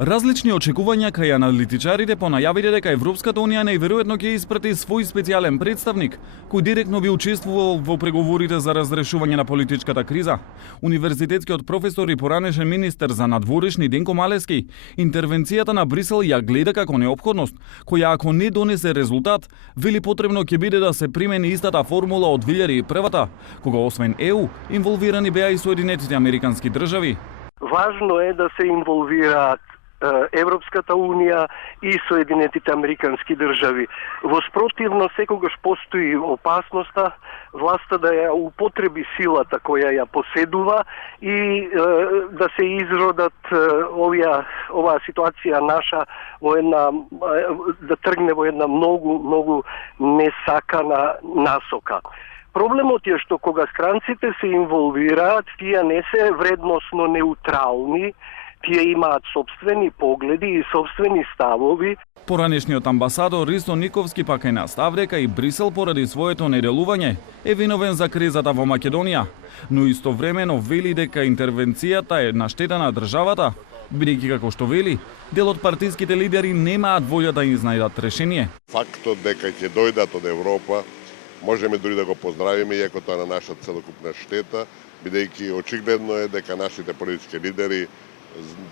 Различни очекувања кај аналитичарите по најавите дека Европската унија најверојатно ќе испрати свој специјален представник, кој директно би учествувал во преговорите за разрешување на политичката криза. Универзитетскиот професор и поранешен министер за надворешни Денко Малески интервенцијата на Брисел ја гледа како неопходност, која ако не донесе резултат, вели потребно ќе биде да се примени истата формула од 2001-та, кога освен ЕУ инволвирани беа и Соединетите Американски држави. Важно е да се инволвираат Европската унија и Соединетите Американски држави. Во спротивно секогаш постои опасноста власта да ја употреби силата која ја поседува и да се изродат оваа ситуација наша во да тргне во една многу несакана насока. Проблемот е што кога странците се инволвираат, тие не се вредносно неутрални, тие имаат собствени погледи и собствени ставови. Поранешниот амбасадор Ристо Никовски пак е настав дека и Брисел поради своето неделување е виновен за кризата во Македонија, но истовремено вели дека интервенцијата е на штета на државата, бидејќи како што вели, дел од партиските лидери немаат волја да изнајдат решение. Фактот дека ќе дојдат од Европа можеме дури да го поздравиме, иако тоа на наша целокупна штета, бидејќи очигледно е дека нашите политички лидери,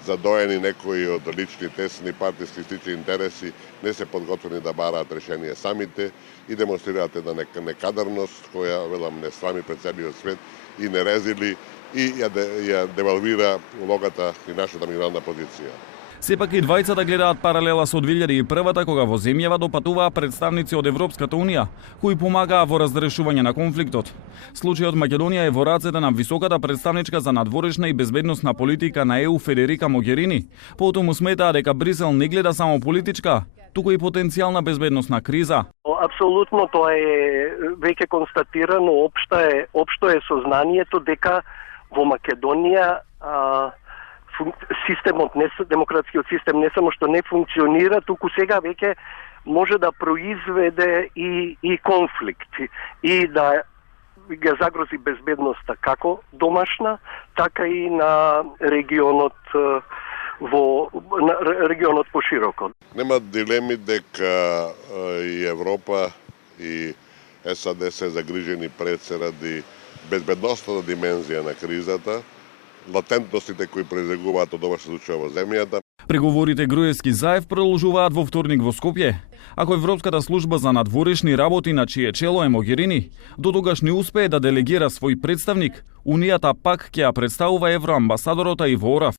задоени некои од лични тесни партиски стични интереси, не се подготвени да бараат решение самите и демонстрираат една некадарност која, велам, не срами пред целиот свет и не резили и ја девалвира улогата и нашата мигрантна позиција. Сепак и двајцата гледаат паралела со 2001-та, кога во земјава допатуваа представници од Европската унија, кои помагаа во разрешување на конфликтот. Случајот Македонија е во рацете на високата представничка за надворешна и безбедносна политика на ЕУ Федерика Могерини. Потому сметаа дека Брисел не гледа само политичка, туку и потенцијална безбедносна криза. Апсолутно тоа е веќе констатирано, општо е сознанието дека во Македонија системот, демократскиот систем не само што не функционира, туку сега веќе може да произведе и конфликт и да ги загрози безбедноста како домашна, така и на регионот регионот пошироко. Нема дилеми дека и Европа и САД се загрижени пред се ради безбедностната димензија на кризата, латентностите кои презегуваат од ова што се случува во земјата. Преговорите Груевски Заев продолжуваат во вторник во Скопје. Ако Европската служба за надворешни работи, на чие чело е Могерини, до тогаш не успее да делегира свој представник, Унијата пак ќе ја представува евроамбасадорот Иво Орав.